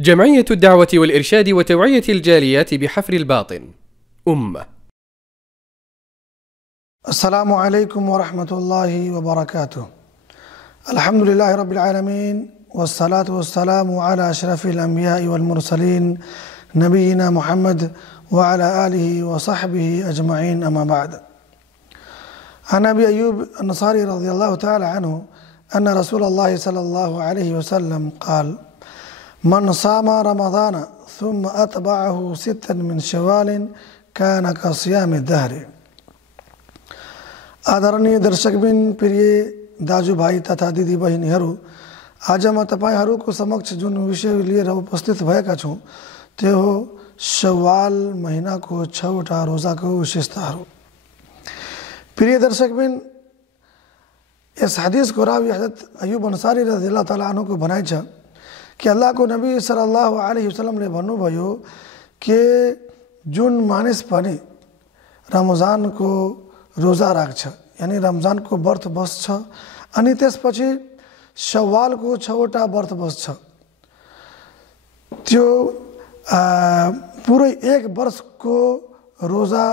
جمعية الدعوة والإرشاد وتوعية الجاليات بحفر الباطن أمة. السلام عليكم ورحمة الله وبركاته. الحمد لله رب العالمين، والصلاة والسلام على أشرف الأنبياء والمرسلين نبينا محمد وعلى آله وصحبه أجمعين، أما بعد. عن أبي أيوب النصاري رضي الله تعالى عنه أن رسول الله صلى الله عليه وسلم قال: من صام رمضان ثم أتبعه 6 من شوال كان كصيام الدهर। आदरणीय दर्शकबिन, प्रिय दाजुभाइ तथा दिदीबहिनीहरू, आज म तपाईहरूको समक्ष जुन विषय लिएर उपस्थित भएका छौँ त्यो हो शव्वाल महिनाको 6वटा रोजाको विशेषताहरू। प्रिय दर्शकबिन, यस हदिसको रावी हजरत अय्यूब अन्सारी रज़ियल्लाहु ताला अन्हुको भनाइ छ कि अल्लाहको नबी सल्लल्लाहु अलैहि वसल्लमले भन्नुभयो कि जुन मानिस पनि रमजानको रोजा राख्छ, यानी रमजानको व्रत बस्छ अनि त्यसपछि शव्वालको 6वटा व्रत बस्छ, त्यो पुरै 1 वर्षको रोजा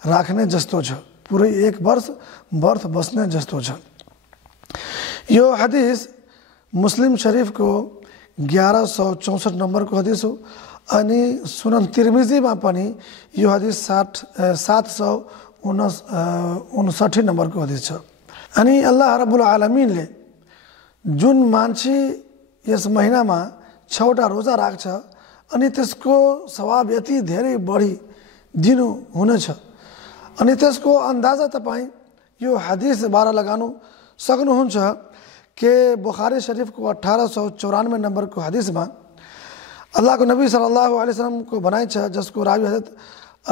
राख्ने जस्तो छ, पुरै 1 वर्ष व्रत बस्ने जस्तो छ। यो हदिस मुस्लिम शरीफको 1164 नम्बरको हदिस हो अनि सुनन तिर्मिजीमा पनि यो हदिस 759 नम्बरको हदिस छ। अनि अल्लाह रब्बुल आलमीनले जुन मान्छे यस महिनामा 6वटा रोजा राख्छ अनि त्यसको सवाब यति धेरै बढी दिनु हुनेछ अनि त्यसको अन्दाजा तपाईँ यो हदिसबाट लगाउनु सक्नुहुन्छ कि बुखारी शरीफको 1894 नम्बरको हदिसमा अल्लाहको नबी सल्लल्लाहु अलैहि वसल्लमको भनाइ छ, जसको रावी हजरत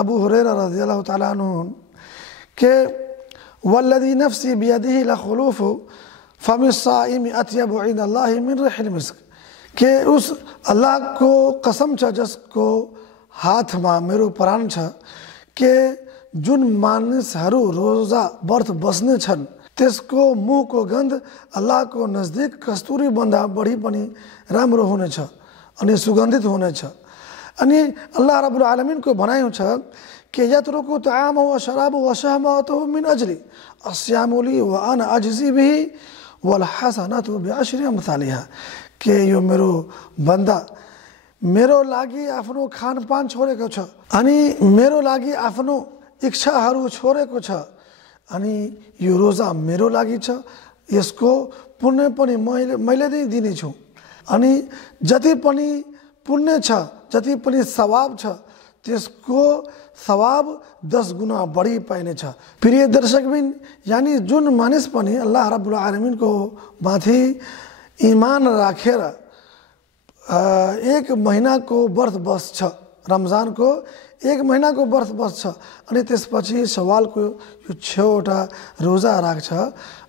अबू हुरैरा रज़ियल्लाहु ताला अन्हु के वल्लज़ी नफ्सी बियदिही लखुलूफु फमिस साइमी अत्यबु इंदल्लाहि मिन रिहिल मिस्क, के उस अल्लाह को कसम छ जसको हाथमा मेरो प्राण छ कि जुन मानिसहरू रोजा व्रत बस्ने छन् त्यसको मुखको गन्ध अल्लाहको नजदीक कस्तुरी भन्दा बढी पनि राम्रो हुनेछ अनि सुगन्धित हुनेछ। अनि अल्लाह रब्बुल आलमीनको भनाइ छ कि यत्रुकु तआमहु व शराबहु व शहवतहु मिन अजली अस्यामु ली व अना अजज़ी बिही वल हसनतु बिअशरि अम्सालिहा, के यो मेरो बन्दा मेरो लागि आफ्नो खानपान छोडेको छ अनि मेरो लागि आफ्नो इच्छाहरू छोडेको छ अनि यो रोजा मेरो लागि छ, यसको पुण्य पनि मैले नै दिनेछु अनि जति पनि पुण्य छ, जति पनि सवाब छ त्यसको सवाब 10 गुना बढी पाइनेछ। प्रिय दर्शकबिन, यानी जुन मानिस पनि अल्लाह रब्बुल आलमीनको माथि इमान राखेर 1 महिनाको व्रत बस्छ, रमजानको 1 महिनाको व्रत बस्छ अनि त्यसपछि शव्वालको यो 6वटा रोजा राख्छ,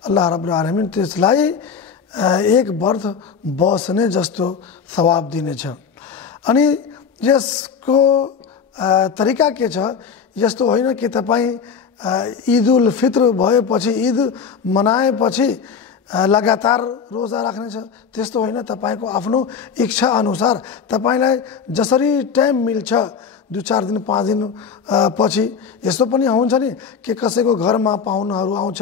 अल्लाह रब्बुल आलमीन त्यसलाई 1 वर्ष बस्ने जस्तो सवाब दिनेछ। अनि यसको तरिका के छ, यस्तो होइन कि तपाईँ ईद उल फित्र भएपछि, ईद मनाएपछि लगातार रोजा राख्नेछ, त्यस्तो होइन। तपाईको आफ्नो इच्छा अनुसार तपाईलाई जसरी टाइम मिल्छ 2-4 दिन 5 दिन पछि, यस्तो पनि हुन्छ नि कि कसैको घरमा पाहुनाहरू आउँछ,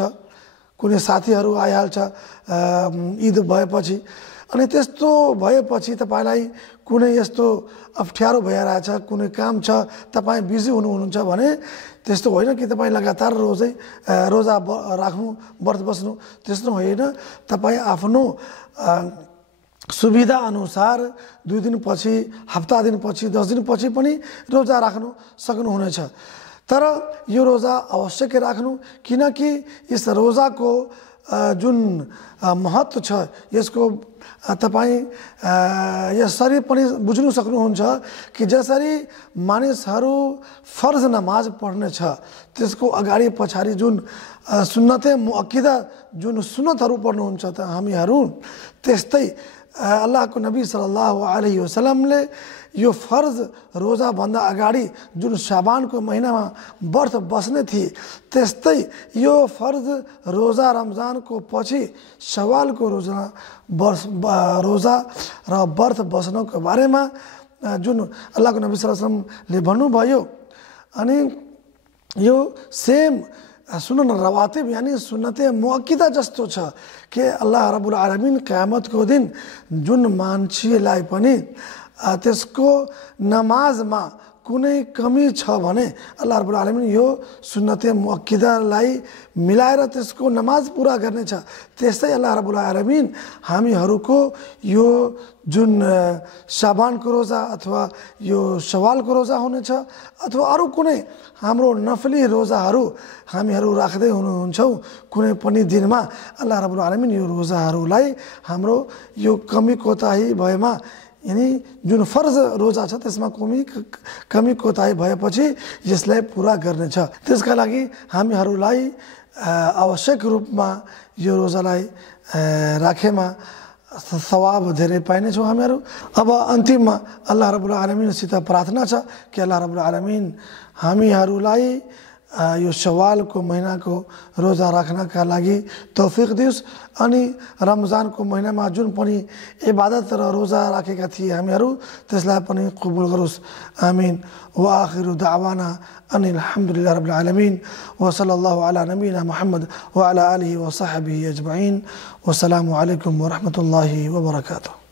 कुनै साथीहरू आइहाल्छ ईद भएपछि अनि त्यस्तो भएपछि तपाईलाई कुनै यस्तो अप्ठ्यारो भइरहेछ, कुनै काम छ, तपाईँ बिजी हुनुहुन्छ भने त्यस्तो होइन कि तपाईँ लगातार रोजा राख्नु, व्रत बस्नु, त्यस्तो होइन। तपाईँ आफ्नो सुविधा अनुसार 2 दिन पछि, हप्ता दिन पछि, 10 दिन पछि पनि रोजा राख्नु सक्नुहुनेछ। तर यो रोजा आवश्यक राख्नु, किनकि यस रोजाको जुन महत्त्व छ यसको तपाईँ यसरी पनि बुझ्नु सक्नुहुन्छ कि जसरी मानिसहरू फर्ज नमाज पढ्ने छ त्यसको अगाडि पछाडि जुन सुन्नते मुअक्किदा जुन सुन्नतहरू पढ्नुहुन्छ त हामीहरू, त्यस्तै अल्लाहको नबी सल्लल्लाहु अलैहि वसल्लमले यो फर्ज रोजा भन्दा अगाडि जुन शाबानको महिनामा व्रत बस्ने थिए त्यस्तै यो फर्ज रोजा रमजानको पछि शवालको रोजा र व्रत बस्नको बारेमा जुन अल्लाहको नबी सल्लल्लाहु अलैहि वसल्लमले भन्नुभयो अनि यो सेम सुनन रवातिब यानी सुन्नते मुअक्किदा जस्तो छ कि अल्लाह रब्बुल आलमीन क़यामतको दिन जुन मान्छेलाई पनि त्यसको नमाजमा कुनै कमी छ भने अल्लाह रब्बुल आलमीन यो सुन्नते मुअक्किदालाई मिलाएर त्यसको नमाज पुरा गर्नेछ। त्यस्तै अल्लाह रब्बुल आलमीन हामीहरूको यो जुन शाबानको रोजा अथवा यो शवालको रोजा हुनेछ अथवा अरू कुनै हाम्रो नफली रोजाहरू हामीहरू राख्दै हुन्छौँ कुनै पनि दिनमा अल्लाह रब्बुल आलमीन यो रोजाहरूलाई हाम्रो यो कमी कोताही भएमा यानी जुन फर्ज रोजा छ त्यसमा कमी कोताही भएपछि यसलाई पुरा गर्नेछ। त्यसका लागि हामीहरूलाई आवश्यक रूपमा यो रोजालाई राखेमा सवाब धेरै पाइनेछौँ हामीहरू। अब अन्तिममा अल्लाह रब्बुल आलमीनसित प्रार्थना छ कि अल्लाह रब्बुल आलमीन हामीहरूलाई यो शवालको महिनाको रोजा राख्नका लागि तौफिक दियोस् अनि रमजानको महिनामा जुन पनि इबादत र रोजा राखेका थिए हामीहरू त्यसलाई पनि कबुल गरोस्। आमीन। व आखिरु दावाना अनिल हम्दुलिल्लाहि रब्बिल आलमीन व सल्लल्लाहु अला नबीना मुहम्मद व अला आलिहि व सहबिहि अजमईन। वस्सलामु अलैकुम व रहमतुल्लाहि व बरकातुहू।